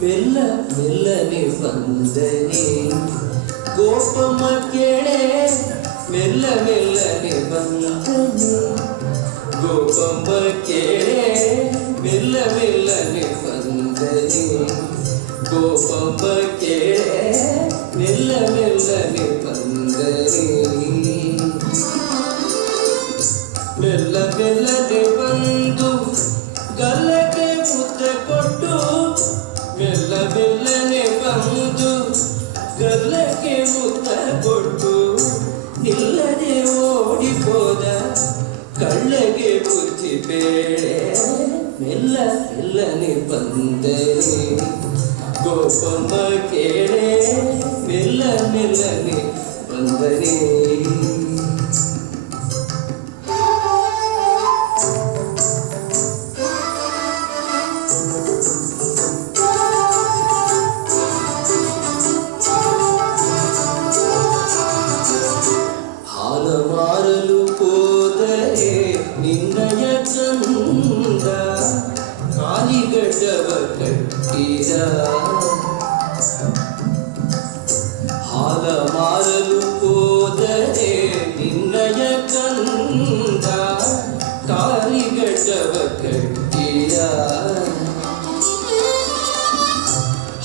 ಮೆಲ್ಲ ಮೆಲ್ಲನೆ ಬಂದನೆ ಗೋಪಮ್ಮ ಕೇಳೆ ಮೆಲ್ಲ ಮೆಲ್ಲನೆ ಬಂದನೆ ಗೋಪಮ್ಮ ಕೇಳೆ ಮೆಲ್ಲ ಮೆಲ್ಲನೆ ಬಂದನೆ ಗೋಪಮ್ಮ ಕೇಳೆ ಮೆಲ್ಲ ಮೆಲ್ಲನೆ ಬಂದನೆ ಮೆಲ್ಲ ಮೆಲ್ಲನೆ ಬಂದು ಗಲ್ಲಕ್ಕೆ ಮುತ್ತ ಕೊಟ್ಟು ಮೆಲ್ಲ ಮೆಲ್ಲನೆ ಬಂದು ಗಲ್ಲಕ್ಕೆ ಮುತ್ತ ಕೊಟ್ಟು ನಿಲ್ಲದೆ ಓಡಿపోದ ಕಳ್ಳಗೆ ಬುದ್ಧಿ ಬೇಳೆ ಮೆಲ್ಲ ಮೆಲ್ಲನೆ ಬಂದರೆ ಗೋಪಮ್ಮ ಕೇಳೆ ಮೆಲ್ಲ ಮೆಲ್ಲನೆ ಬಂದರೆ ಮಾರಲು ಹೋದರೆ ನಿನ್ನಯ ಕಂದ ಕಾಲಿಗಡ್ಡವ ಕಟ್ಟಿದ ಹಾಲ ಮಾರಲು ಹೋದರೆ ನಿನ್ನಯ ಕಂದ ಕಾಲಿಗಡ್ಡವ ಕಟ್ಟಿದ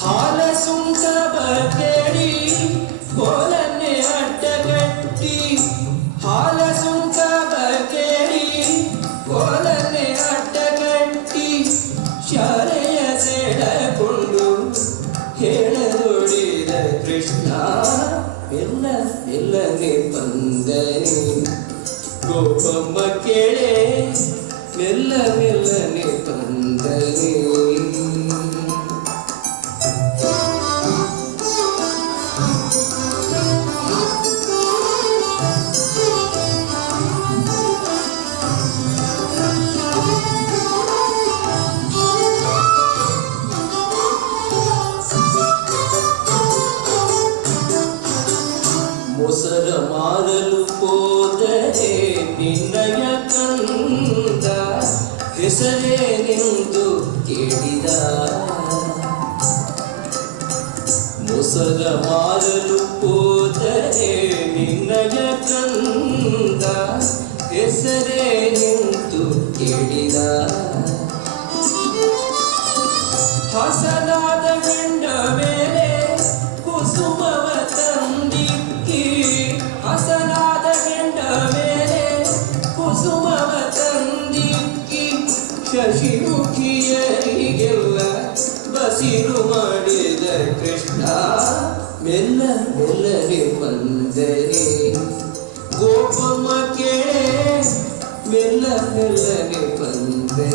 ಹಾಲ ಸುಂಕವ ಕೇಳಿ ಕೋಲನ್ನೇ ಅಡ್ಡಗಟ್ಟಿ ಹಾಲ ಸುಂಕವ ಕೇಳಿ ಕೋಲನ್ನೇ ಅಡ್ಡಗಟ್ಟಿ ಶಾಲೆಯ ಸೆಳೆಕೊಂಡು ಹೇಳದೊಡಿದ ಕೃಷ್ಣ ಮೆಲ್ಲ ಮೆಲ್ಲನೆ ಬಂದನೆ ಗೋಪಮ್ಮ ಕೇಳೆ ಮೆಲ್ಲ ಮೆಲ್ಲನೆ ಬಂದನೆ ಮೊಸರ ಮಾರಲು ಹೋದರೆ ನಿನ್ನಯ ಕಂದ ಹೆಸರೇನೆಂದು ಕೇಳಿದ ಮೊಸರ ಮಾರಲು ಹೋದರೆ ನಿನ್ನಯ ಕಂದ ಹೆಸರೇನೆಂದು ಕೇಳಿದ ಹಸನಾದ ಗಂಡ ಮೇಲೆ ಕುಸುಮವ ತಂದಿಕ್ಕಿ ಹಸನಾದ ಗಂಡ ಮೇಲೆ ಕುಸುಮವ ತಂದಿಕ್ಕಿ ಶಶಿಮುಖಿಯರಿಗೆಲ್ಲ ಬಸಿರು ಮಾಡಿದ ಕೃಷ್ಣ ಮೆಲ್ಲ ಮೆಲ್ಲನೆ ಬಂದರೆ ಗೋಪಮ್ಮ ಕೇಳೆ ಮೆಲ್ಲ ಮೆಲ್ಲನೆ ಬಂದರೆ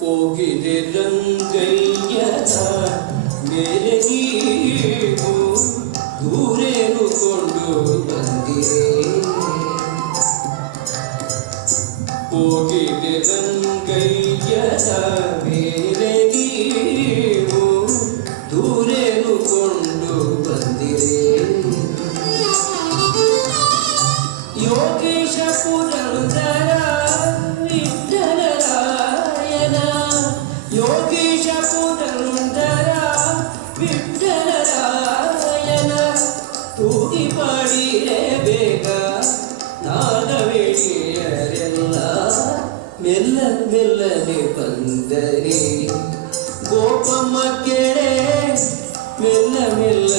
ಹೋಗಿದೆ ರಂಗಯ್ಯನ ಮೇಲೆ ನೀವು ದೂರೇನು ಕೊಂಡು ಬಂದಿರೆ ಹೋಗಿದೆ ರಂಗಯ್ಯನ ಮೇಲೆ ನೀವು ದೂರೇನು ಕೊಂಡು ಬಂದಿರೆ ಯೋಗೇಶ ಪುರಂದರ ಯೋಗೀಶ ಪುರಂದರ ವಿಠ್ಠಲರಾಯನ ತೂಗಿ ಪಾಡಿರೆ ಬೇಗ ನಾಗವೇಣಿಯರೆಲ್ಲ ಮೆಲ್ಲ ಮೆಲ್ಲನೆ ಬಂದರೆ ಗೋಪಮ್ಮ ಕೇಳೆ ಮೆಲ್ಲ ಮೆಲ್ಲ